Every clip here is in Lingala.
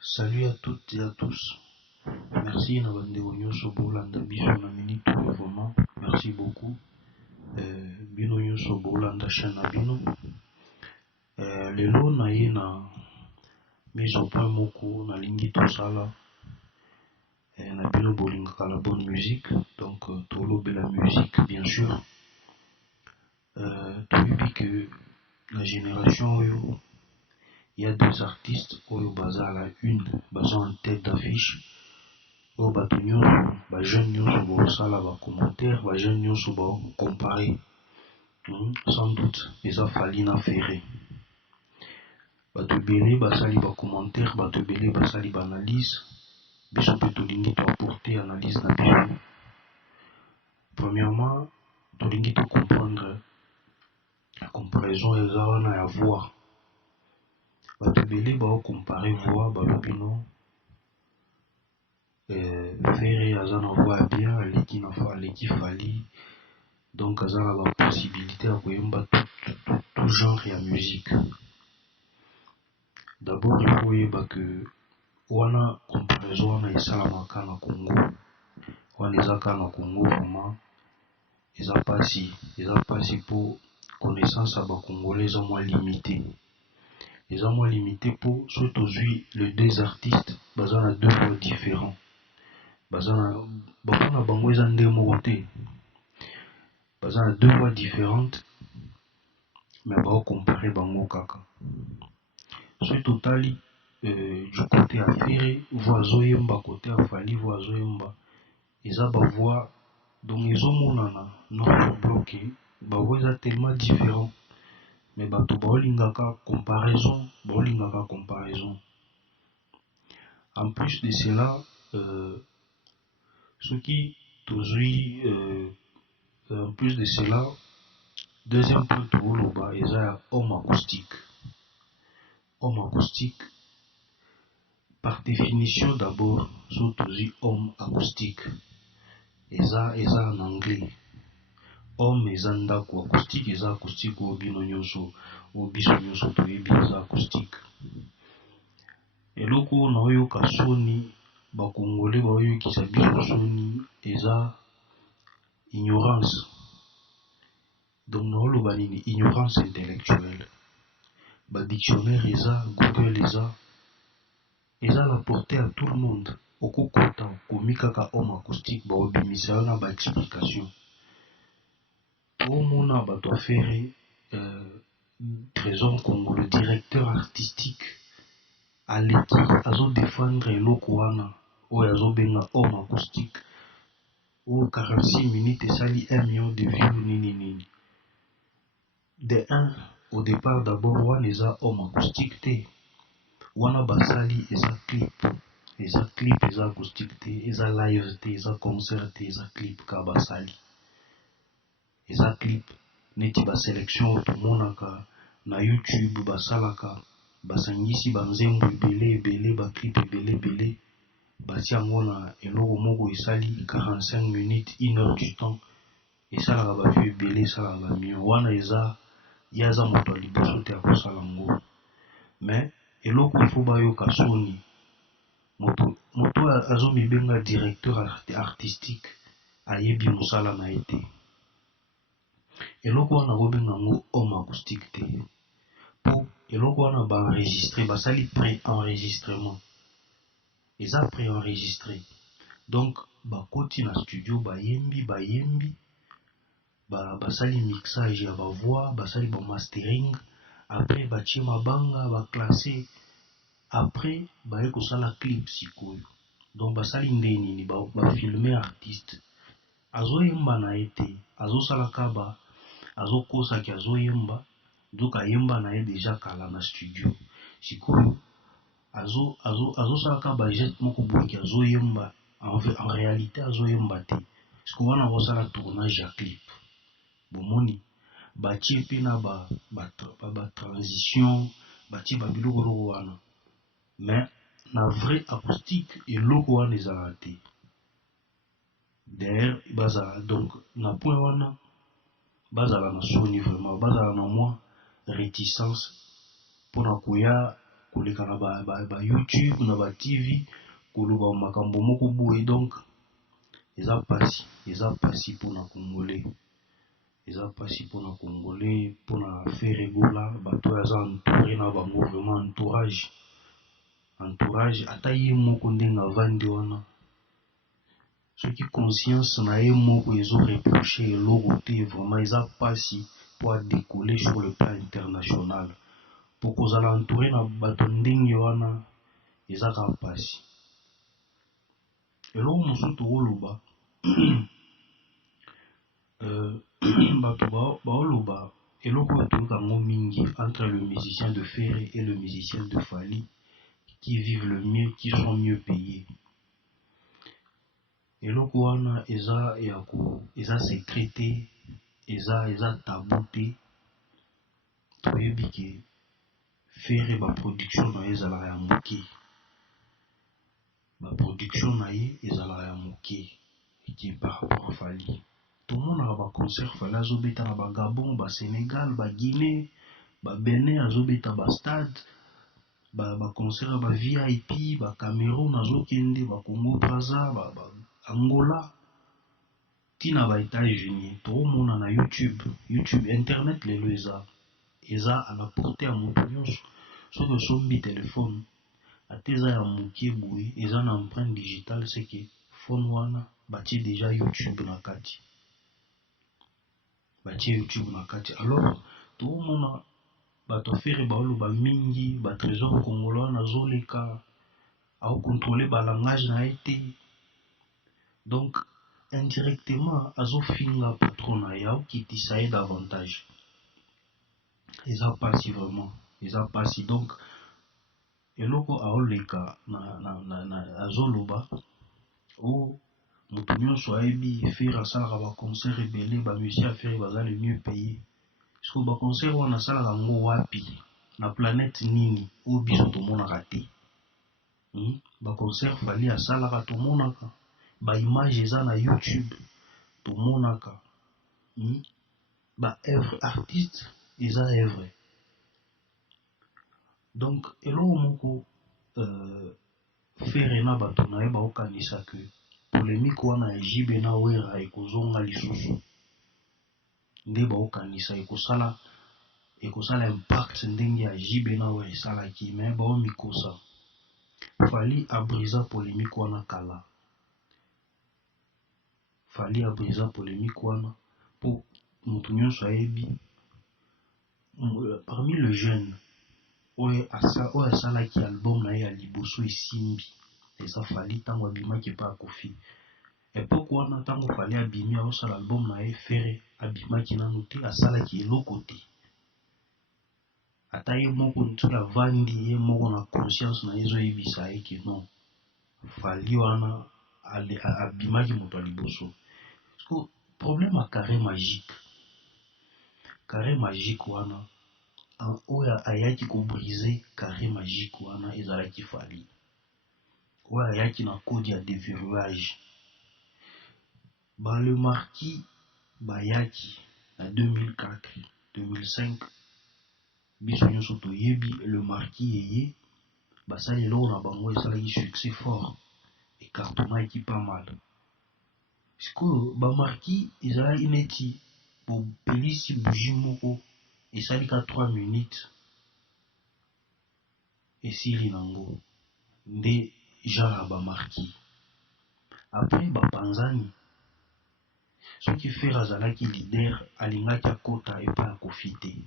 Salut à toutes et à tous. Merci na bande nyonso bolanda biso na minute oyo vraiment. Merci beaucoup. Bino nyonso bolanda chaîne na bino. Lelo na ye na mise au point moko na lingi tosala. Na bino bolingaka la bonne musique. Donc tolobe la musique bien sûr. Toyebi que la génération oyo, il y a deux artistes oyo baza à la une, baza en tête d'affiche. Oyo bato nyonso, ba jeune nyonso bosala ba commentaire, ba jeune nyonso ba comparer. Sans doute, eza fali na ferré. Bato ebele basali ba commentaire, bato ebele basali ba analyse. Biso pe tolingi to apporter analyse na biso. Premièrement, tolingi to comprendre la comparaison eza wana ya voix. Bato ebele ba comparer voix balobi non. Ferré aza na voix bien, aleki fali. Donc aza na ba possibilité ya koyemba tout genre ya musique. D'abord il faut yeba que wana comparaison wana esalamaka na Congo. Wana ezaka na Congo vraiment eza pasi po connaissance ya ba Congolais eza moins limité. Eza moins limité po so tozwi les deux artistes baza na deux voix différents. Baza na bakona bango eza nde moko te. Baza na deux voix différentes mais ba comparer bango kaka. So totali du côté à Ferré, voix zoyemba côté à Fali, voix zoyemba. Eza ba voix donc ezomonana non bloqué. Ba voix eza tellement différent. Mais bato baolingaka comparaison, En plus de cela, ce qui tozui en plus de cela, deuxième point toloba eza homme acoustique. Homme acoustique, par définition d'abord, so tozui homme acoustique. Eza en anglais. Homme eza ndako, acoustique eza acoustique o bino nyonso, o biso nyonso toyebi eza acoustique. Eloko na oyoka soni bakongole baoyokisa biso soni eza ignorance. Donc na oloba nini ignorance intellectuelle. Ba dictionnaire eza, Google eza la portée à tout le monde. Okokota komikaka homme acoustique baobimisa yo na ba explication. Omona bato affaire Trésor Congo, le directeur artistique aleki azo défendre eloko wana oyo azobenga homme acoustique oyo 46 minutes esali 1 million de vues nini. De 1 au départ d'abord wana eza homme acoustique te. Wana basali eza clip eza acoustique te, eza live te, eza concert te, eza clip ka basali. Eza clip neti ba sélection tomonaka na YouTube basalaka basangisi banzembo ebele ba clip ebele batia yango na eloko moko esali 45 minutes 1 heure du temps esalaka ba vues ebele esalaka ba millions. Wana eza yaza moto liboso te akosala ngo. Mais eloko ifo bayoka soni moto azomibenga directeur artistique ayebi mosala na ye te. Eloko wana kobenga ngo homme acoustique te. Po eloko wana ba enregistré basali pré-enregistrement. Eza pré-enregistré. Donc bakoti na studio bayembi basali mixage ya ba voix, basali ba mastering, après batie mabanga ba classer, après baye kosala clip sikoyo. Donc basali ndenini ba filmer artiste azoyemba na ete azosala kaba azokosaki azoyemba donc ayemba na ye déjà kala na studio sikoyo azosalaka ba geste moko boki azoyemba en réalité azoyemba te sikoyo wana azosala tournage ya clip bomoni batie pe na ba transition batie babiloko wana. Mais na vrai acoustique eloko wana ezala te. D'ailleurs bazala donc na point wana bazala na soni vraiment bazala na moi réticence pona koya koleka na ba YouTube na ba TV koloba makambo moko boye. Donc eza pasi pona congolais, eza pasi pona congolais pona faire egola bato aza entouré na bango, vraiment entourage ata ye moko ndenge avandi wana soki conscience na ye moko ezo reproche eloko te, vraiment eza pasi po adécoller sur le plan international. Po kozala entouré na bato ndenge wana eza ka pasi. Eloko mosusu tokoloba bato baoloba eloko oyo toyoka yango mingi entre le musicien de Ferré et le musicien de Fally, qui vivent le mieux, qui sont mieux payés. Eloko wana eza secrété, eza tabou te. Toyebi ke Ferré ba production na ye ezalaka ya moke, ba production na ye ezalaka ya moke qui par rapport à Fally. Tout le monde a ba concert Fally azobeta na ba Gabon, ba Sénégal, ba Guinée, ba Benin azobeta ba stade, ba concert ba VIP, ba Cameroun azokende, ba Congo Brazza, ba Angola, tina ba États-Unis. Tout le monde na YouTube, internet lelo eza à la portée à moto nyonso. Soki osombi téléphone ate eza ya moke boye, eza na empreinte digitale, c'est que phone wana batie déjà YouTube na kati, alors toomona bato affaire baoloba mingi, ba trésor congolais wana azoleka aokontrole balangage na ye te, donc indirectement azofinga patron na ye aokitisa ye davantage. Eza pasi, vraiment eza pasi. Donc eloko aoleka na azoloba o moto nyonso ayebi Ferré asalaka ba concert ebele, ba musicien Ferré baza le mieux payé. Parce que ba concert wana asalaka yango wapi, na planète nini oyo biso tomonaka te. Ba concert Fally asalaka tomonaka, ba image eza na YouTube tomonaka. Ba œuvre artiste eza œuvre. Donc eloko moko Ferré na bato na ye baokanisa ke polémique wana ya JB na Wera ekozonga lisusu, nde baokanisa ekosala impact ndenge ya JB na Wera esalaki, me baomikosa. Fally abrisa polémique wana kala, Fally abrisa polémique wana po moto nyonso ayebi parmi le jeune oyo asalaki album na ye ya liboso esimbi eza Fally ntango abimaki pa akofi. Epoke wana ntango Fally abimi aosala album na ye, Ferré abimaki nano te, asalaki eloko te. Ata ye moko soki avandi ye moko na conscience na ye ezoyebisa ye ke non, Fally wana abimaki moto ya liboso. Problème ya carré magique wana oyo ayaki kobrise carré magique wana ezalaki Fally, oyo ayaki na code ya déverrouillage. Le marquis bayaki na 2004 2005, biso nyonso toyebi le marquis yeye basali eloko na bango esalaki succès fort, ekartonaki pas mal. Sikoyo bamarquis ezalaki neti bopelisi bougie moko esalika 3 minutes esili nango, nde genre ya bamarquis. Après bapanzani, soki Ferré azalaki leader alingaki akota epai ya Koffi te,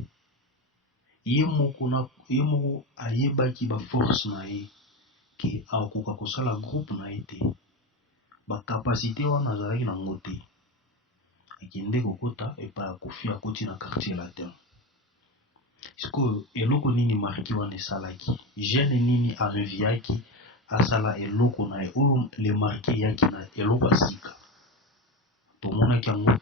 ye moko ayebaki baforce na ye ke akoka kosala groupe na ye te, bakapasité wana azalaki nango te, akende kokota epai ya Koffi, akoti na quartier latin. Sikoyo eloko nini marquis wana esalaki, jeune nini areviaki asala eloko na ye oyo le marquis yaki na eloko asika, tomonaki yango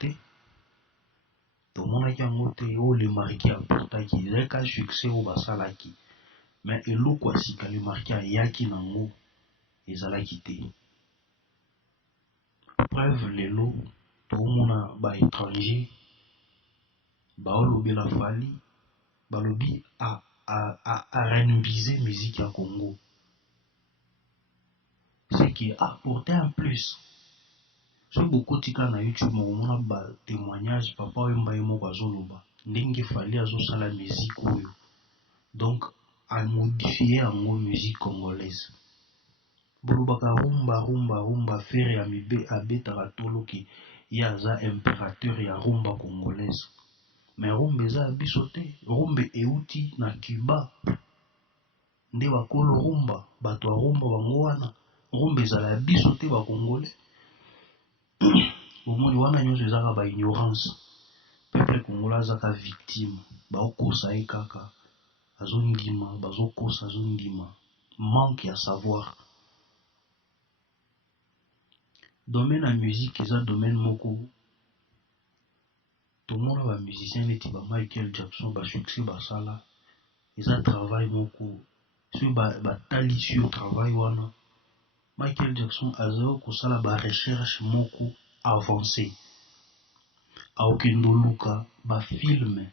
te oyo le marquis aportaki, ezalaka succès oyo basalaki, mais eloko asika le marquis ayaki nango ezalaki te. Preuve lelo toomona ba étranger baolobela Fally balobi à renouviser la musique à Congo. C'est qui a apporté un plus. Sur beaucoup de cas na YouTube, on a des témoignages, papa Wemba Yemo Wazoloba. N'engue fallait azosa la musique oyo. Donc, à modifier en musique congolaise. Bolobaka rumba, faire ya mibe abeta ratolo ki yaza impérateur ya rumba congolaise. Mais rumba eza abisote, rumba euti na Cuba. Nde bakolo rumba, bato ya rumba bango wana. Rumba eza la bisote ba congolais. Omoni wana nyonso ezaka ba ignorance. Peuple congolais azaka victime. Baokosa ye kaka. Azondima, bazokosa azondima. Manque ya savoir. Domaine la musique, c'est un domaine moko. Tout le monde va musicien, mais tu vas Michael Jackson, va succès, va ça là. Ils ont travail moko. Sur ba tali sur travail wana. Michael Jackson a zéro ko sala ba recherche moko avancée. A okendo luka ba film.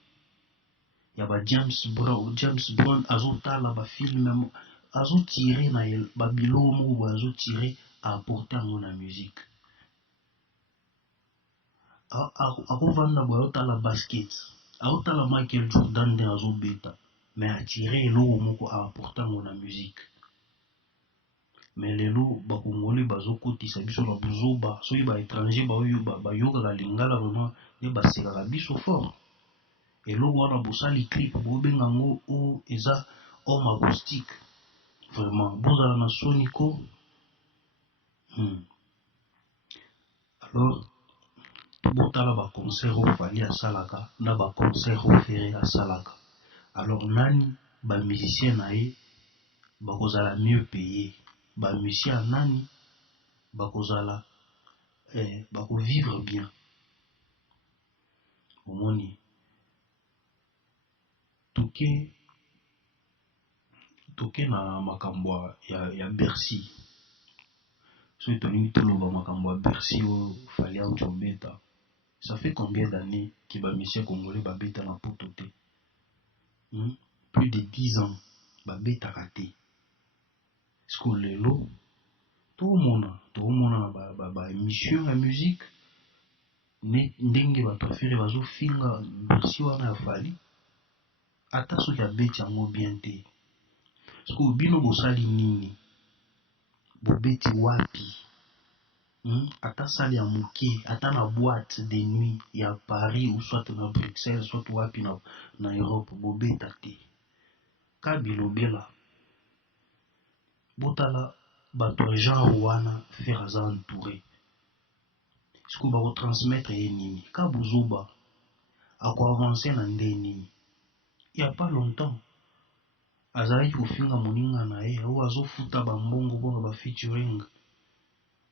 Ya ba James Brown azotala ba film azo tirer na ba bilo moko azo tirer à apporter en la musique. Akovanda boyota la basket aota la Michael Jordan de azo beta mais attirer l'eau moko a apportant na musique mais lelo bakongoli bazokotisa biso na buzoba soki ba étranger ba yoka la lingala vraiment ne baseka biso fort eloko wana bosali clip bobenga ngo o eza homme acoustique vraiment bozala na soniko alors botala ba concert au fali à salaka na ba concert au ferré à salaka alors nani ba musicien nae bakozala mieux payé ba musicien nani bakozala bako vivre bien omoni toke na makambo ya Bercy so tolingi toloba makambo ya Bercy o fali au chobeta. Ça fait combien d'années que ba musicien congolais babeta na poto te? Plus de 10 ans babeta raté. Est-ce que lelo tout le monde ba émission ya musique ndenge ba préféré bazo finga Bercy wana ya fali ata soki abeti yango bien te. Est-ce que bino bosali nini bobeti wapi? Ata sali ya moke ata na boîte de nuit ya Paris ou soit na Bruxelles soit wapi na Europe bobeta te. Ka bilobela botala bato ya genre wana faire aza entouré. Est-ce que bako transmettre ye nini? Ka bozoba ako avancer na nde nini? Il y a pas longtemps azalaki kofinga moninga na ye oyo azofuta bambongo mpona ba featuring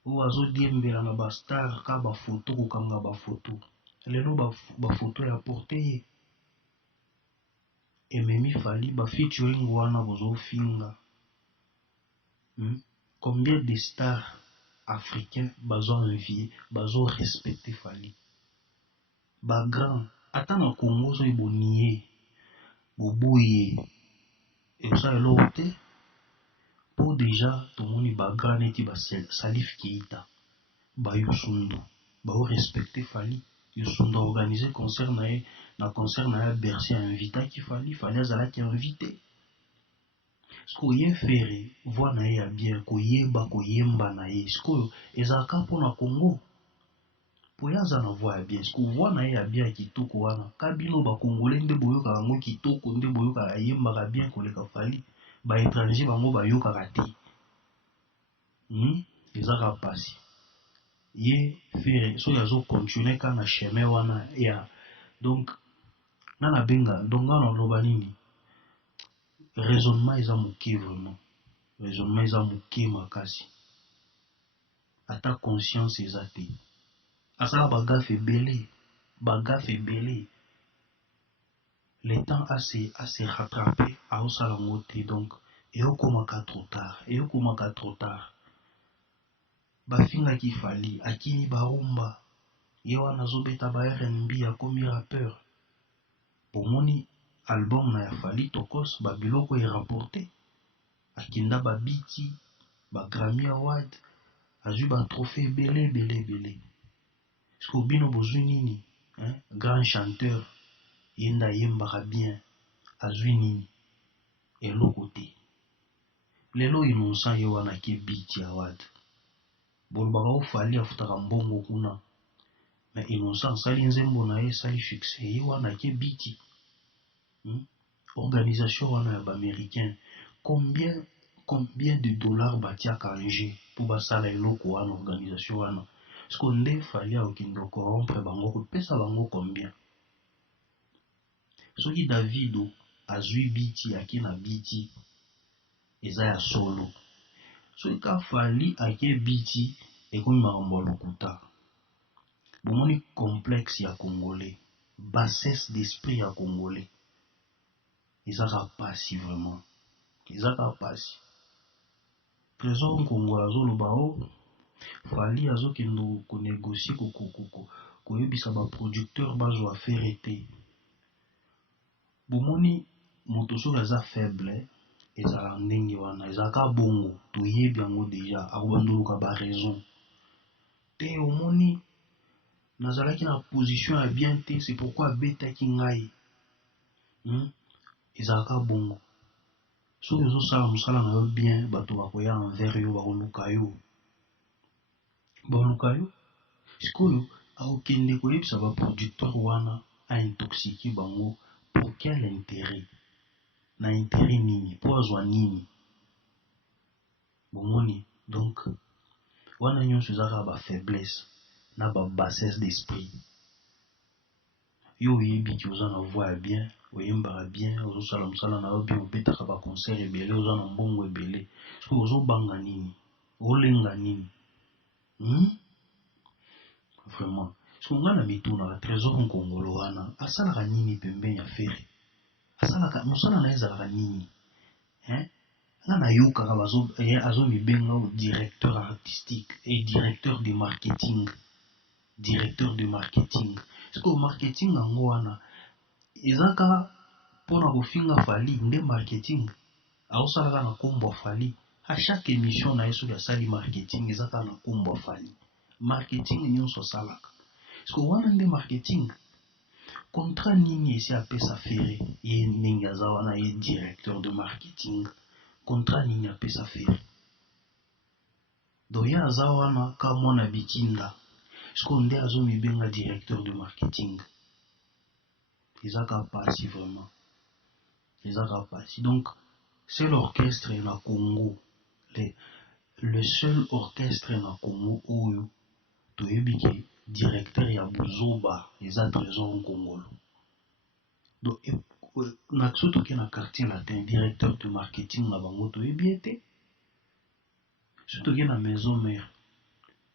oyo azodiembela na bastar ka bafoto kokanga bafoto lelo bafoto ya porte ye ememi fali bafeaturing wana bozofinga. Combien de stars africains bazo envier bazo respecter fali ba grand ata na Congo so iboniye boboye eosala eloko te po déjà tomoni ba grand neti ba Salif Keita ba Youssou bao respecter fali. Youssou organiser concert na ye na concert na ya Bercy invita ki fali azalaki invité. Est-ce que ye fere voix na ye ya bien koyeba koyemba na ye est-ce que ezalaka mpona Congo po yaza na voix ya bien est-ce que voix na ye ya bien kitoko wana ka bino bakongolais nde boyokaka yango kitoko nde boyokaka ayembaka bien koleka fali ba étranger bango bayokaka te. Ezaka pasi ye fere soki azocontinue ka na chemin wana ya donc nana benga donc ngana loba nini raisonnement eza moke vraiment raisonnement eza moke makasi ata conscience eza te asala bagafe ebele le temps a se rattraper aosala ngo te donc eyokomaka trop tard bafingaki fali akini barumba ye wana azobeta ba R&B akomi rappeur bomoni album na ya Fally Tokos babiloko e rapporté akinda babiti ba Grammy Award azwi ba trophée belé est-ce que bino bozwi nini grand chanteur yenda yembaka bien azwi nini eloko te lelo Innocent ye wana ke beat award bolobaka o Fally afutaka mbongo kuna mais Innocent sali nzembo na ye sali succès ye wana ke beat organisation wana ya ba-américain combien de dollars batiaka en jeu pour basala eloko wana organisation wana est-ce que nde Fally akokende corrompre bango kopesa bango combien soki Davido azwi biti ake na biti eza ya solo soki ka Fally ake biti ekomi makambo ya lokuta bomoni complexe ya congolais bassesse d'esprit ya congolais ezaka pasi vraiment ezaka pasi trésor nkongo azoloba o Fally azokende konégocie koyebisa baproducteur bazwa affaire te bomoni moto soki aza faible ezala ndenge wana ezalaka bongo toyebi yango deja akobandoluka baraison te omoni nazalaki na position ya bien te c'est pourquoi abetaki ngai ezalaka bongo soki ozosala mosala na yo bien bato bakoya envers yo bakoluka yo sikoyo akokende koyebisa baproducteur wana aintoxike bango pour quel intérêt na intérêt nini po azwa nini bomoni donc wana nyonso ezaka bafaiblesse na babassesse d'esprit yo oyebiki oza na voix ya bien oyembaka bien ozosala mosala na yo bien obetaka baconcert ebele oza na mbongo ebele soki ozobanga nini olenga nini vraiment soki nga na mituna trésor nkongolo wana asalaka nini pembeni ya fere asalaka mosala na ye ezalaka nini nga nayokaka azomibenga directeur artistique et directeur de marketing sikoyo marketing yango wana ezaka mpona kofinga Fally nde marketing aosalaka na nkombo ya Fally a chaque émission na ye soki asali marketing ezaka na nkombo ya Fally marketing nyonso asalaka sikoyo wana nde marketing contrat nini esi apesa fere ye ndenge aza wana ye directeur de marketing contrat nini apesa fere donc ye aza wana ka mwana bikinda sikoyo nde azomibenga directeur de marketing ezaka pasi vraiment ezaka pasi donc seul orchestre na Congo le seul orchestre na Congo oyo toyebi ke directeur ya buzoba eza trésor nkongolo donc na so toke na quartier latin directeur de marketing na bango toyebi ete so toke na maison mère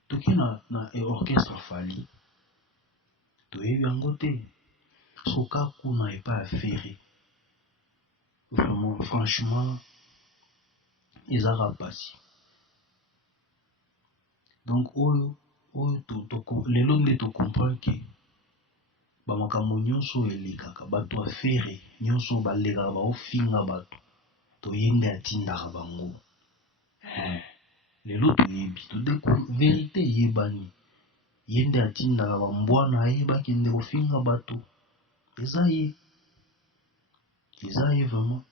toke na orchestre Fally toyebi yango te soka kuna epa ya fere vraiment franchement ezaka pasi donc oyo lelo nde tocomprendre ke bamakambo nyonso elekaka bato afere nyonso balekaka baofinga bato toyende atindaka bango lelo toyebi vérité eyebani yende atindaka bambwana ayebaki nde kofinga bato eza ye vraiment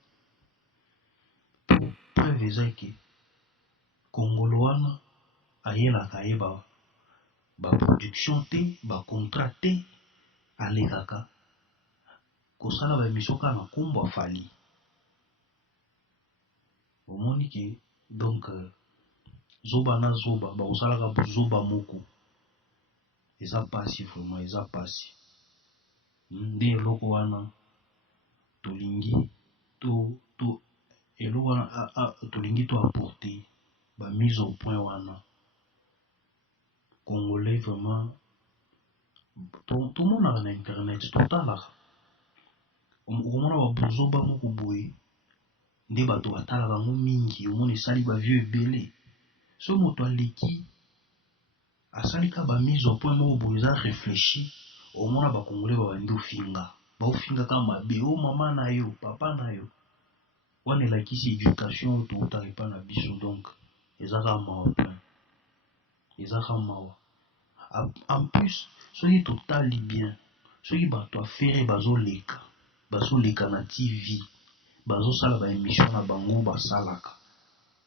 preuve eza ke kongolo wana ayelaka ye baproduction te bacontrat te alekaka kosala baémission kaka na nkombo ya Fally omoni ke donc zoba na zoba bakosalaka bozoba moko eza pasi vraiment eza pasi nde eloko wana tolingi eloko wana tolingi toapporter bamise au point wana congolais vraiment tomonaka na internet totalaka okomona babozoba moko boye nde bato batalaka yango mingi omona esali bavieux ebele so moto aleki asali ka bamise au point moko boye eza réfléchi omona bacongolais babandi ofinga baofinga kama mabe o mama na yo papa na yo wana elakisi éducation toutaka epa na biso donc ezaka mawa plein ezaka mawa en plus soki totali bien soki bato afere bazoleka na tv bazosala baémission na bango basalaka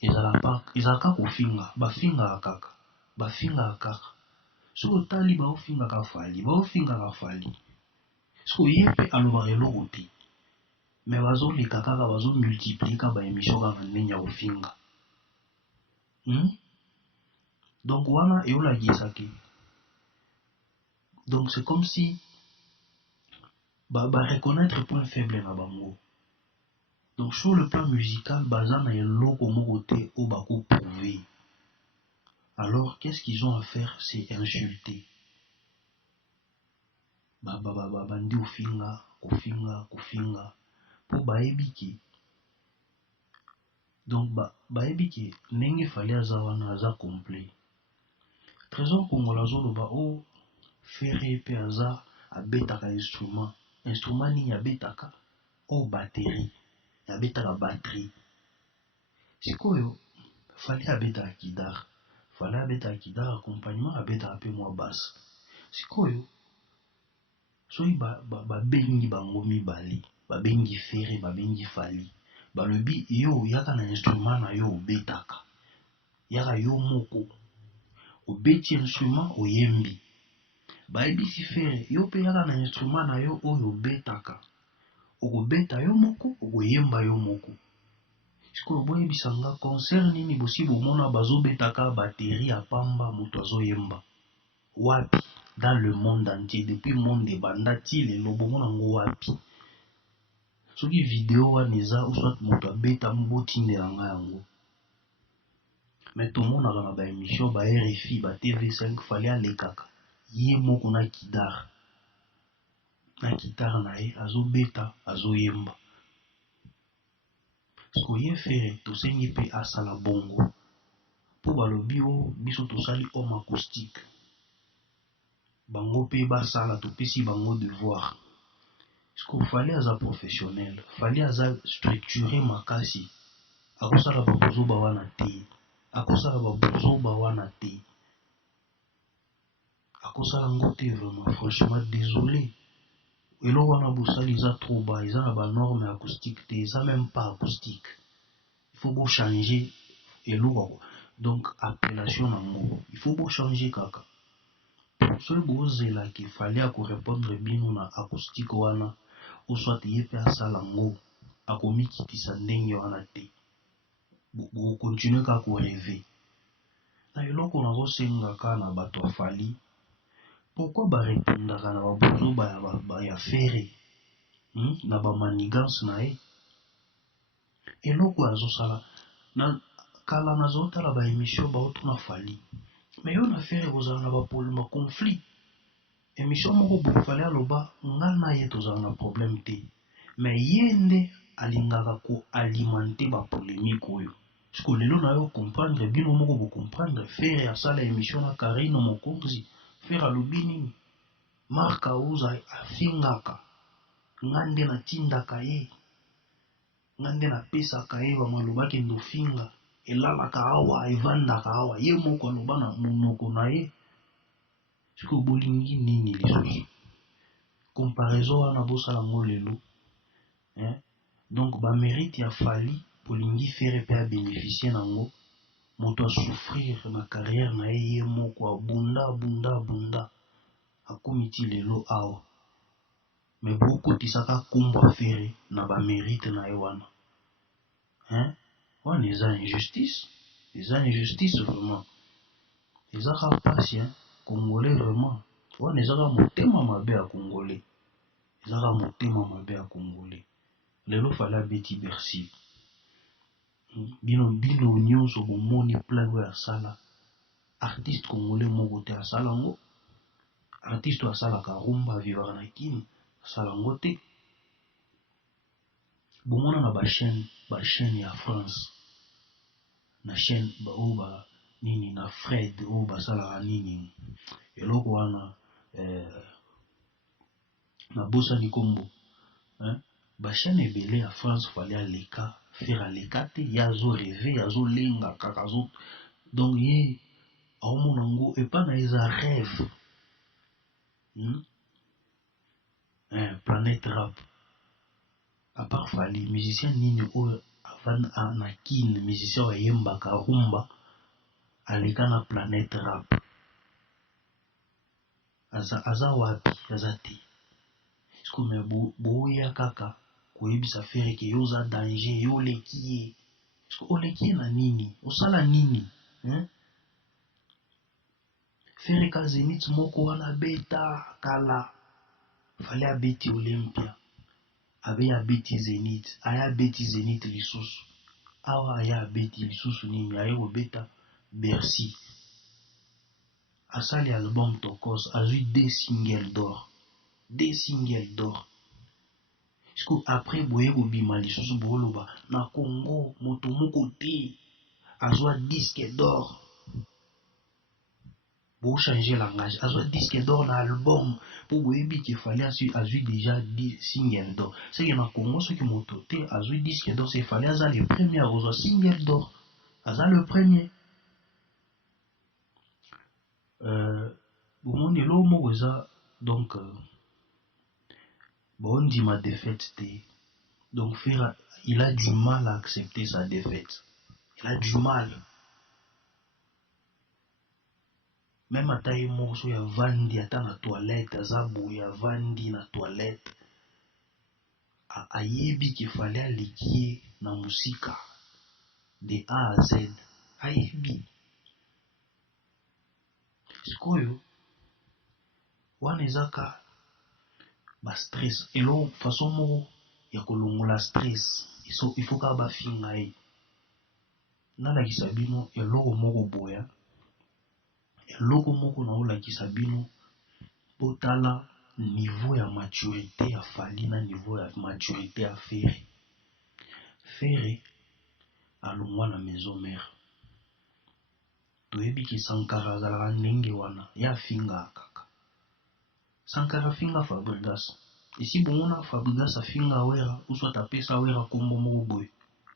ezalaka kofinga bafingaka kaka soki otali baofingaka fali soki oye mpe alobaka eloko te me bazoleka kaka bazomultiplie ka baémission kaka ndenge ya kofinga donc wana eolakisaki donc c'est comme si reconnaître point faible na bango. Donc sur le plan musical baza na eloko moko te o bako prouver. Alors qu'est-ce qu'ils ont à faire, c'est insulter. Bandi kofinga po baebiki. Donc baebiki nenge fali aza wana aza complet. Trésor Congolais zoloba o ferre pe aza abetaka instrument nini abetaka o batterie abetaka batterie sikoyo fali abetaka kidar accompagnement abetaka pe mwa basse sikoyo soki babengi bango mibale babengi ferre babengi fali balobi yo yaka na instrument na yo obetaka yaka yo moko obeti instrument oyembi bayebisi ferre yo pe yaka na instrument na yo oyo obetaka okobeta yo moko okoyemba yo moko sikoyo boyebisanga concert nini bosi bomona bazobetaka batterie ya pamba moto azoyemba wapi dans le monde entier depuis monde ebanda ti lelo bomona ngo wapi soki video wana eza oswat moto abeta botindela nga yango me tomonaka na baémission ba RFI ba TV5 fali alekaka ye moko na kidar na ye azobeta azoyemba siko ye fere tosengi pe asala bongo po balobi o biso tosali homme acoustique bango pe basala topesi bango devoir siko fali aza professionnel fali aza structuré makasi akosala babozoba wana te akosala ngo te vraiment franchement désolé eloko wana bosali eza trop bas eza na banorme acoustique te eza même pas acoustique il faut changer eloko donc appellation nango il faut changer kaka soki bozelaki fali akorépondre bino na acoustique wana oswat ye mpe asala ngo akomikitisa ndenge wana te bokontinue kaka koreve na eloko nazosengaka na bato ya fali pourquoi barépondaka na babozoba ya fere na bamanigance na ye eloko azosala na kala nazotala baémission baotuna fali me yo na fere kozala na baconflit émission moko boye fali aloba nga na ye tozala na problème te me ye nde alingaka koalimente bapolémike oyo siko lelo na yo comprendre bino moko bocomprendre fere asala émission na Karine Mokonzi fere alobi nini Mark Auza afingaka nga nde natindaka ye nga nde napesaka ye bamalobaki ndofinga elalaka awa evandaka awa ye moko aloba na monoko na ye siko bolingi nini lisusu comparaison wana bosala ngo lelo donc bamérite ya fali bolingi fere mpe abénéficie nango moto asouffrir na carrière na ye moko abunda akomi ti lelo awa me bokotisaka kombo afere na bamérite na ye wana wana eza injustice vraiment ezaka mpasi congolais vraiment wana ezaka motema mabe ya congolais lelo fali abeti Bercy bino nyonso bomoni plein oyo asala artiste congolais moko te asala ngo artiste oyo asalaka rumba avivaka na kini asala ngo te bomona na bachaîne ya France na chaîne oyo nini na Fred oyo basalaka nini eloko wana nabosani kombo hein? Bachane ebele à France fallait aller faire aleka te yazo rêver yazo lenga kakazo donc ye aomonango et pas na eza rêve Planète Rap à part Fali musicien nini oyo avant anakin musicien wa yembaka rumba aleka na Planète Rap aza wapi aza te sko me boya kaka koyebisa fere ke yo za danger yo leki ye sko oleki ye na nini osala nini fere ka Zenith moko wana beta kala fale abeti Olympia abe abeti Zenith aya abeti Zenith lisusu awa aya abeti lisusu nini aye kobeta Bercy asali album tokos azwi 2 singles d'or Parce après boye bobima lisusu boloba na Congo moto moko te azwa disque d'or bo changer langage azwa disque d'or na album pour boyebi qu'il fallait azwi déjà 10 singles d'or c'est que na Congo ce qui moto te azwi disque d'or c'est fallait aza le premier à azwa single d'or aza le premier bomoni lo moko eza donc bon dit ma défaite te donc Fera il a du mal à accepter sa défaite il a du mal même ata ye moko so ya vandi ata na toilette aza boye ya vandi na toilette ayebi qu'il fallait aleki ye na musika de A à Z ayebi sikoyo wana ezaka ba stress elo façon moko ya kolongola stress il faut ka bafinga ye nalakisa bino eloko moko boya eloko moko naolakisa bino potala niveau ya maturité ya Fali na niveau ya maturité ya Fere alongwa na maison mère toyebi ki Sankara azalaka ndenge wana ya finga kaka Sankara finga Fabregas esi bomona Fabregas afinga wera uswa tapesa wera kombo moko boye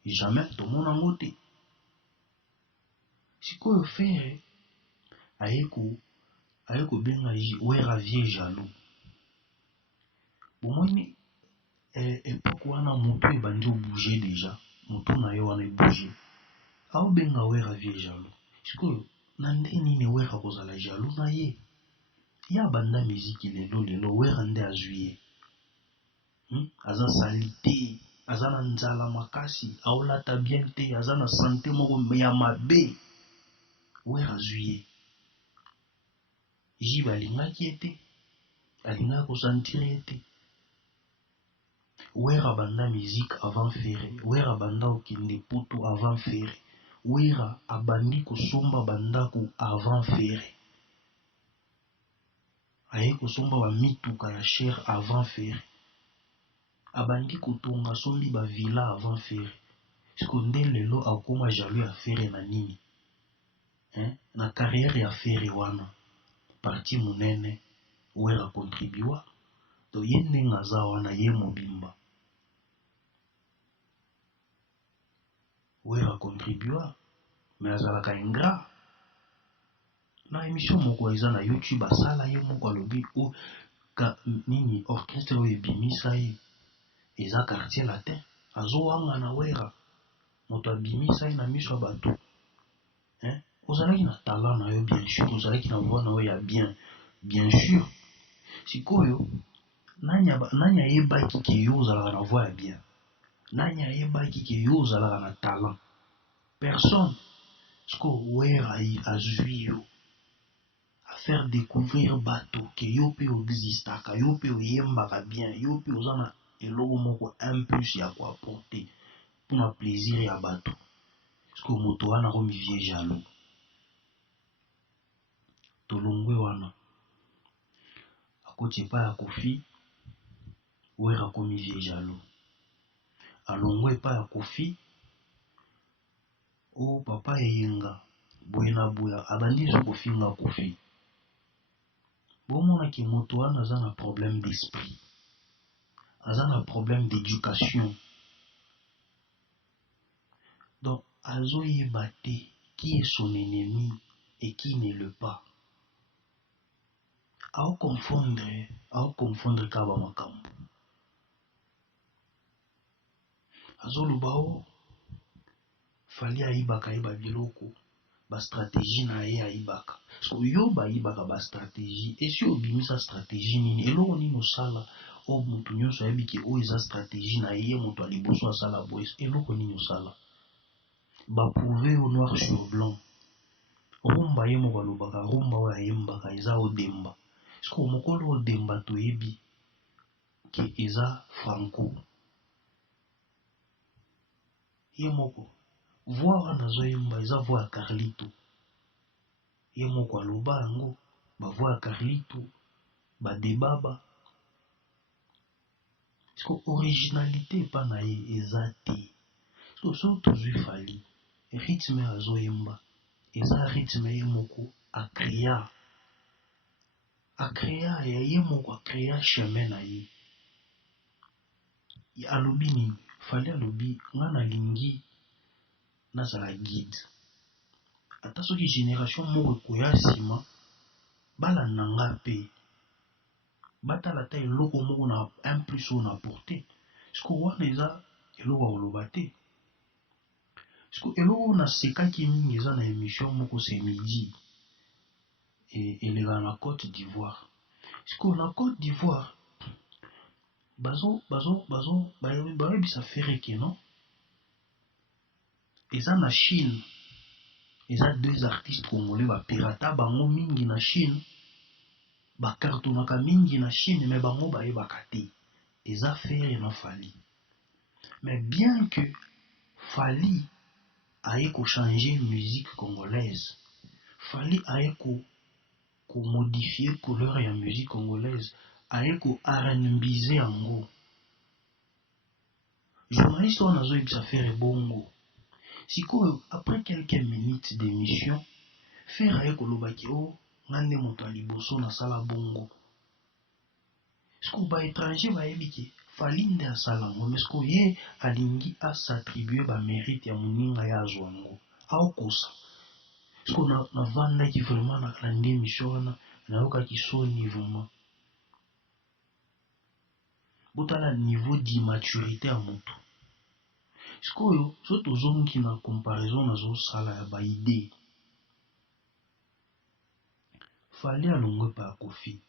jamais tomona ngo te sikoyo Fere ayeko benga wera vie jaloux bomoni époque wana moto ebandi obouge déjà moto na yo wana ebouge aobenga wera vie jaloux sikoyo na nde nini wera kozala jaloux na ye ya banda miziki lelo wera nde azwi ye aza sali te aza na nzala makasi aolata bien te aza na sante moko ya mabe wera azwi ye jibe alingaki ye te alingaki kosantire ye te wera banda musique avant Fere wera banda okende poto avant Fere wera abandi kosomba bandako avant Fere aye kosomba bamituka ya chere avant Fere abandi kotonga sombi bavilla avant Fere siko nde lelo akoma jaloux ya Fere na nini na carrière ya Fere wana parti monene wera contribua to ye ndenge aza wana ye mobimba wera contribua mais azalaka ingrat na émission moko eza na YouTube asala ye moko alobi nini orchestre oyo ebimisa ye eza quartier latin azowanga na wera moto abimisa ye na miso ya bato ozalaki na talent na yo bien sûr ozalaki na voix na yo ya bien sûr sikoyo nani ayebaki ke yo ozalaka na voix ya bien nani ayebaki ke yo ozalaka na talent personne siko wera azwi yo à faire découvrir bato ke yo pe existaka yo pe oyembaka bien yo pe oza na eloko moko un plus ya koapporter mpona plaisir ya bato siko moto wana akomi vie jaloux tolongwe wana akoti epai ya Kofi wera akomi vie jaloux alongwe epai ya Kofi o papa eyenga boye na boya abandi so kofinga Kofi bomonaki moto wana aza na problème d'esprit aza na problème d'éducation. Donc azoyeba te qui est son ennemi et qui ne le pas. Ao confondre kaba makambo. Azoloba o fali ayibaka yeba biloko ba stratégie na ye ayibaka. So yo ba yibaka ba stratégie et si obimisa stratégie nini eloko nini osala o mutu nyonso ayebiki o eza stratégie na ye mutu aliboso asala boys eloko nini osala. Ba prouver au noir sur blanc. Rumba ye moko alobaka rumba oyo ayembaka eza odemba. Siko mokolo odemba toyebi ke eza Franco. Ye moko voix wana zoyemba eza voix ya Carlito. Ye moko aloba yango ba voix ya Carlito ba debaba. Siko originalité pa na ye eza te. Siko so tozwi fali rythme azoyemba eza rythme ye moko akrea ya ye moko akrea chemin na ye. Alobi nini fali alobi nga nalingi nazala guide. Ata soki génération moko ekoya nsima balanda nga mpe batala ta eloko moko na 1 plus oyo na apporte. Siko wana eza eloko ya koloba te. Siko eloko na sekaki mingi eza na émission moko c'est midi eleka na Côte d'Ivoire. Siko na Côte d'Ivoire bayebisa fereke non eza na Chine eza 2 artistes congolais bapirata bango mingi na Chine bakartonaka mingi na Chine mais bango bayebaka te eza Ferre na Fali. Mais bien que Fali aye ko changer musique congolaise, Fali aye ko modifier couleur ya musique congolaise, aye ko R&Biser yango. Journaliste wana azoyebisa Ferre bongo. Sikoyo après quelques minutes d'émission, Ferre aye kolobaki o ngande moto aliboso na sala bongo. Siko ba étranger bayebiki Fali nde asala ngo, mais siko ye alingi s'attribuer ba mérite ya moninga ya azwa ngo. Aokosa. Siko na vandaki vraiment na kalandi émission wana nayokaki soni vraiment. Botala niveau d'immaturité ya moto. Sikoyo so tozongi na comparaison nazo sala ya ba idée. Fali alongwe pa Kofi.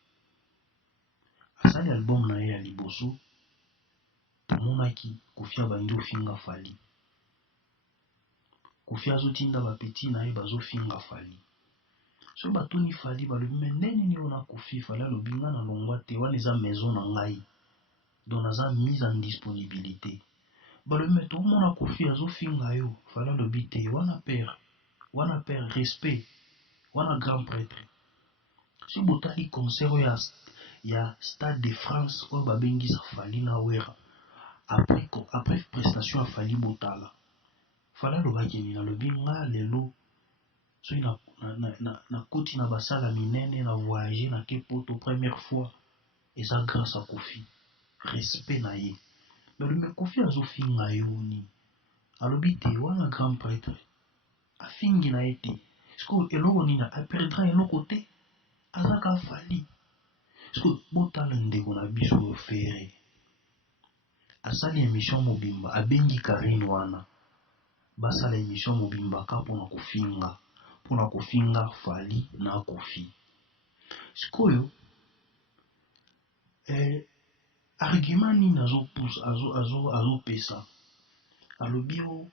Asali album na ye ya liboso tomonaki Kofi abandi ofinga Fali. Kofi azotinda bapeti na ye bazofinga Fali. So batoni Fali balobi me ndeni ni ona Kofi Fali alobi nga na longwa te wana eza maison na ngai. Donc naza mise en disponibilité. Balobi me tomona Kofi azofinga yo Fali alobi te wana père respect wana grand prêtre. Si botali concert ya Stade de France oyo babengisa Fali na Wera après prestation ya Fali botala Fali alobaki nini alobi nga lelo soki na koti na basala minene na voyager na kepoto première fois eza grâce à Kofi respect na ye. Mais le Kofi azofinga yo ni alobi te wana grand prêtre afingi na ye te. Siko eloko nini aperdra eloko te azaka Fali. Siko botala ndeko na biso Ferre asali émission mobimba abengi Karine wana basala émission mobimba ka pona kofinga Fali na Kofi. Sikoyo argument nini azopesa alobi o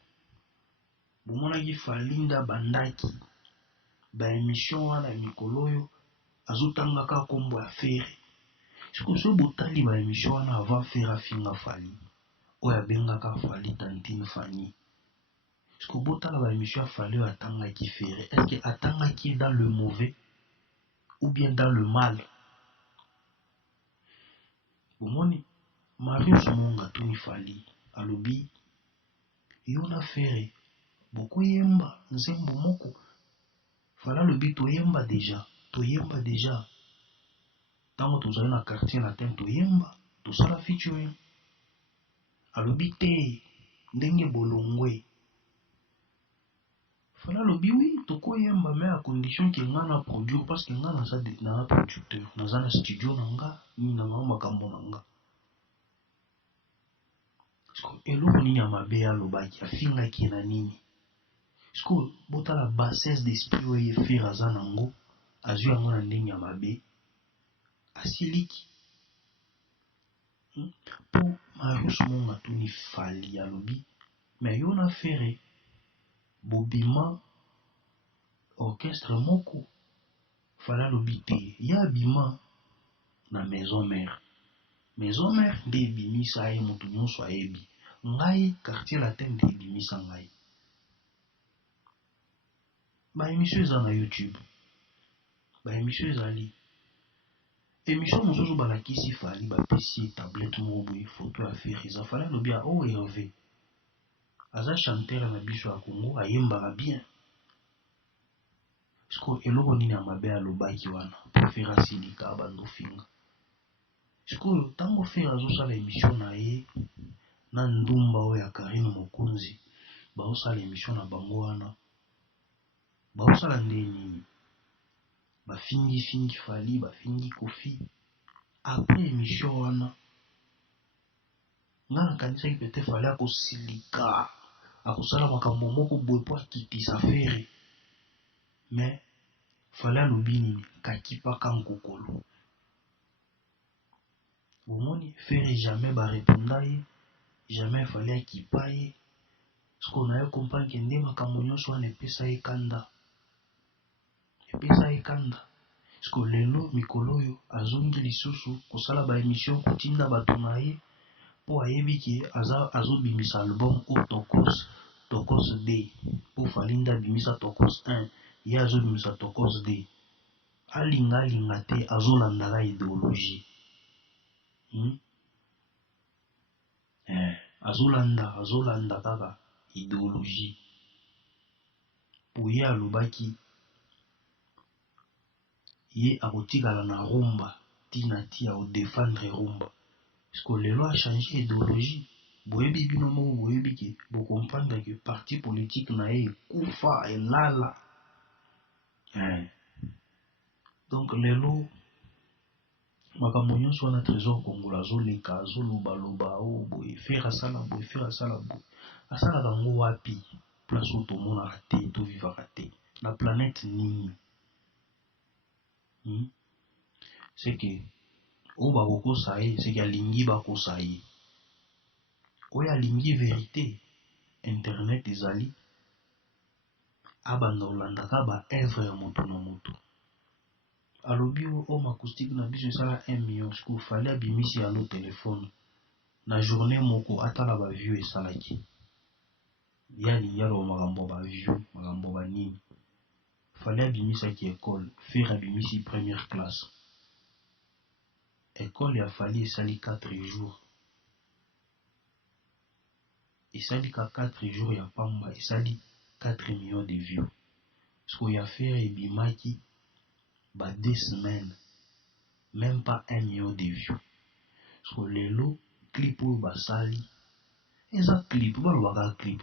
bomonaki Fali nda bandaki ba émission wana ya mikolo oyo azotangaka kombo ya Ferre. Siko so botali ba émission wana avant Ferre afinga Fali oyo abengaka Fali Tantine Fanny. Siko botala ba émission ya Fali oyo atangaki Ferre, est-ce que atangaki dans le mauvais ou bien dans le mal? Bomoni Marius Monga tuni Fali alobi yo na Ferre bokoyemba nzembo moko. Fali alobi toyemba déjà tango tozali na quartier latin toyemba tosala featuring. alobi te ndenge bolongwe fala lobi oui tokoyemba mais à condition que nga na produire parce que nga na producteur naza na studio na nga nini na nga makambo na nga eloko nini ya mabe alobaki afingaki na nini siko botala bassesse d'esprit oyo ye fere aza nango azwi yango na ndenge ya mabe asiliki mpo Marius Monga tuni fali alobi me yo na fere bobima orchestre moko fali alobi te ya abima na maison mère nde ebimisa ye moto nyonso ayebi ngai quartier latin nde ebimisa ngai baémission eza na YouTube baémission ezali émission mosusu balakisi fali bapesi tablette moko boye foto ya fere eza fali alobi ya o Hervé aza chanteur na biso ya Congo ayembaka bien siko eloko nini ya mabe alobaki wana mpo fere asilika abando finga sikoyo ntango fere azosala émission na ye na ndumba oyo ya Karine Mokonzi baosala émission na bango wana baosala nde nini bafingi fali bafingi kofi après émission wana nga nakanisaki pete fali akosilika akosala makambo moko boye po akitisa fere mais fali alobi nini kakipaka nkokolo bomoni fere jamais bareponda ye jamais fali akipa ye siko na ye comprendre nde makambo nyonso wana epesa ye kanda siko lelo mikolo oyo azongi lisusu kosala baémission kotinda bato na ye mpo ayebi ke azobimisa album o tokos d mpo fali nde abimisa tokos 1 ye azobimisa tokos d alinga te azolandaka idéologie azolanda kaka idéologie po ye alobaki ye akotikala na rumba tina ti aodefendre rumba parceque lelo achange idéologie boyebi bino moko boyebi ke bocomprendre ke parti politique na ye ekufa elala donc lelo makambo nyonso wana trésor kongola azoleka azolobaloba o boye fere asala boye asalaka yango wapi place oyo tomonaka te tovivaka te na planète nini c'est que oyo bakokosa ye c'est que alingi bakosa ye oyo alingi vérité internet ezali abanda kolandaka ba œuvre ya moto na moto alobi homme acoustique na biso esala 1 million siko fali abimisi yango telefone na journée moko atala baview esalaki ye alingi aloba makambo baview makambo banini fali abimisaki école fere abimisi première classe école ya fali esali 4 jours esalika 4 jours ya pamba esali 4 millions de views siko ya fere ebimaki ba 2 semaines même pas 1 million de views siko lelo clip oyo basali eza clip balobaka clip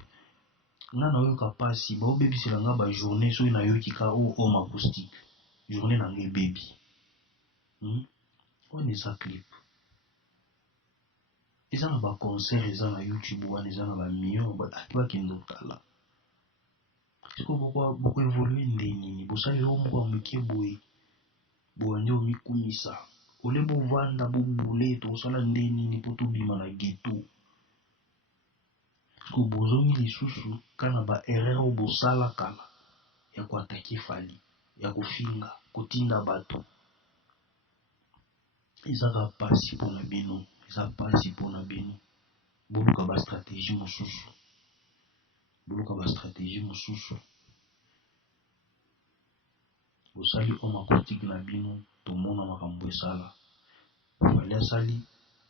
nga nayoka mpasi baobebisela nga bajournée soki nayoki ka o homme acoustique journée na nga ebebi wana eza clip eza na baconcert eza na YouTube wana eza na bamillion balaki bakende otala siko bokoevolue nde nini bosali eloko moko ya moke boye boyande omikumisa ole bovanda bobule tosala nde nini mpo tobima na geto siko bozongi lisusu kana ba erreur oyo bosala kala ya koatake fali ya kofinga kotinda bato ezaka mpasi mpona bino eza mpasi mpona bino boluka bastratégie mosusu bosali homme acoustique na bino tomona makambo esala fali asali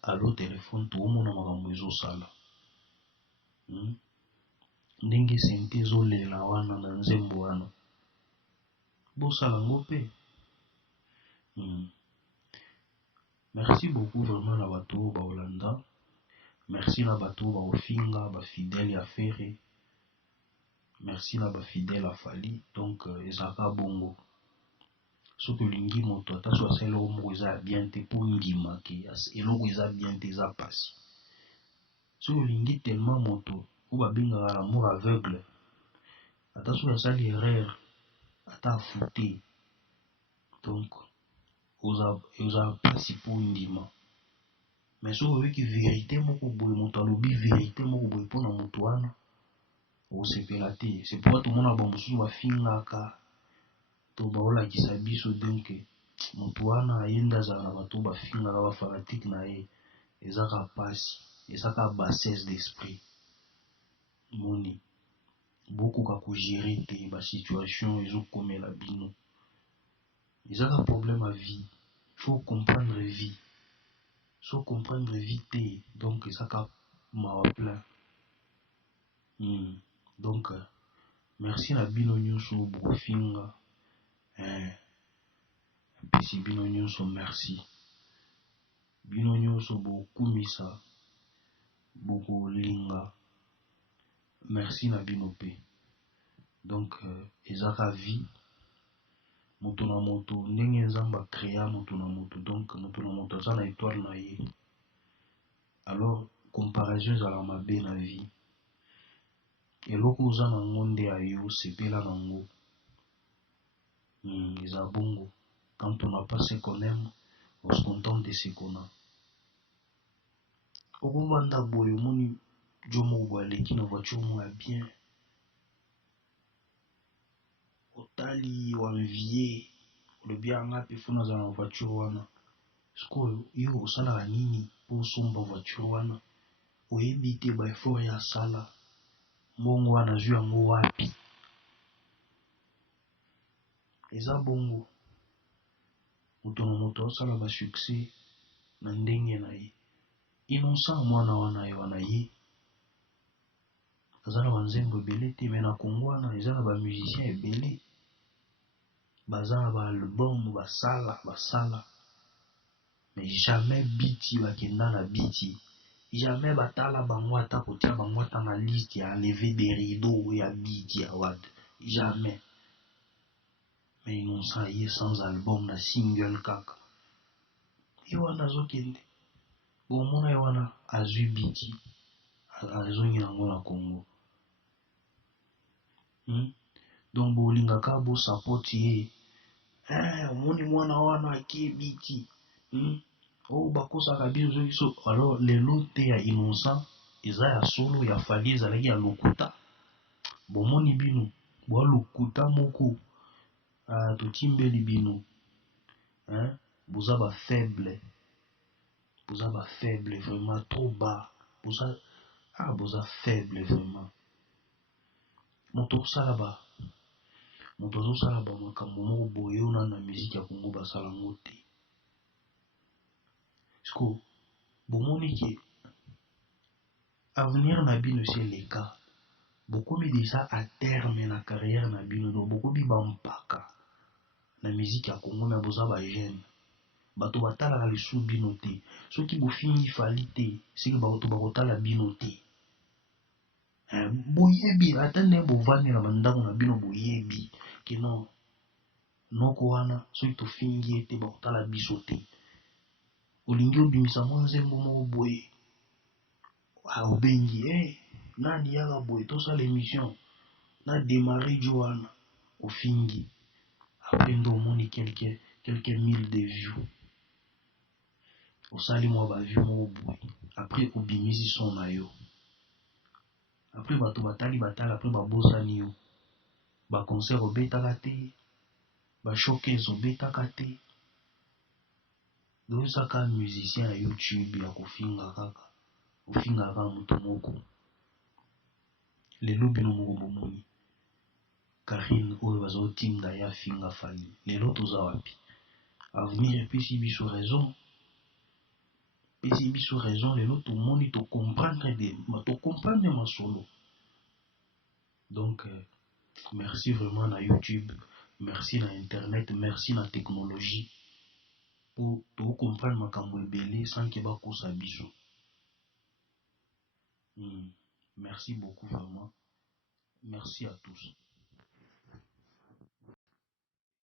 alo telefone toomona makambo ezosala ndenge sente ezolela wana na nzembo wana bosala ngo mpe merci beaucoup vraiment na bato oyo baolanda Merci na bato ba ofinga ba fidèle ya Ferré. Merci na ba fidèle à Fali. Donc ezaka bongo. Soki olingi moto ata so asala eloko eza bien te po ndima ke eloko eza bien te eza pasi. Soki olingi tellement moto o babengaka l'amour aveugle, ata soki asali erreur ata afute, donc oza pasi po ndima. Mais soki oyoki vérité moko boye, moto alobi vérité moko boye mpona moto wana osepela te. C'est pourquoi tomona bamosusu bafingaka to baolakisa biso donc moto wana ayenda azala na bato bafingaka bafanatike na ye ezaka pasi, ezaka bassesse d'esprit. Moni bokoka kogere te basituation ezokomela bino, ezaka problème à vie. Faut comprendre vie. So comprendre vie te, donc ezaka mawa plein. Donc merci na bino nyonso bofinga. Pesi bino nyonso merci. Bino nyonso bokumisa bokolinga. Merci na bino pe. Donc ezaka vie. Moto na moto ndenge nzamba créa moto na moto, donc moto na moto aza na étoile na ye. Alors comparaison ezala mabe na vie. Eloko oza nango nde ayo sepela nango. Eza bongo. Quand on n'a pas ce qu'on aime, on se contente de ce qu'on a. Okomanda boye moni jomo boaleki na voiture mo bien. Otali wanvie le bien ngapi funa za na voiture wana. Sko yo osala nini po somba voiture wana? Oyebi te ba effort ya sala. Mbongo wana zwi yango wapi? Eza bongo. Moto na moto osala ba succès na ndenge na ye. Innocent mwana wana ye wana ye. Aza na banzembo ebele te, me na Congo wana eza na ba musiciens ebele. Baza na ba album basala. Mais jamais biti bakenda na biti. Jamais batala bango ata kotia bango ata na liste ya lever des rideaux ya biti ya wad. Jamais. Mais Innocent ye sans album na single kaka. Ye wana azokende. Bomona ye wana azwi biti. Azongi nango na Congo. Donc bolingaka bo support ye. Omoni mwana wana ake biti. Bakosaka biso so. Alors lelo te ya Innocent eza ya solo ya Fali ezalaki ya lokuta. Bomoni bino bo lokuta moko totimbeli bino. Boza ba faible. Boza ba faible vraiment trop bas. Boza faible vraiment. Moto azosala ba makambo moko boye ona na musique ya Congo basala ngo te. Sko bomoni ke avenir na bino c'est le cas. Bokomi déjà à terme na carrière na bino, donc bokomi bampaka na musique ya Congo mais boza ba jeune. Bato batalaka lisu bino te. Soki bofingi Fali te, seki bato bakotala bino te. Boyebi ata nde bovandi na bandako na bino boyebi ke non noko wana soki tofingi ete bakotala biso te. Olingi obimisa mwa nzembo moko boye obengi nani yaka boye tosala émission na démarrer jo wana ofingi après ndo omoni quelques mille de vues osali mwa ba vues moko boye après obimisi son na yo. Après bato batala après babosani yo. Ba concert obetaka te, ba showcase obetaka te. Donc saka musicien ya YouTube ya kofinga kaka. Ofinga kaka moto moko. Lelo bino moko bomoni. Karine oyo bazotinda ya finga Fali. Lelo toza wapi? Avenir epesi biso raison. Pesi biso raison lelo tomoni to comprendre masolo. Donc merci vraiment na YouTube, merci na internet, merci na technologie pour comprendre makambo ebele sans que bakosa biso. Merci beaucoup vraiment. Merci à tous.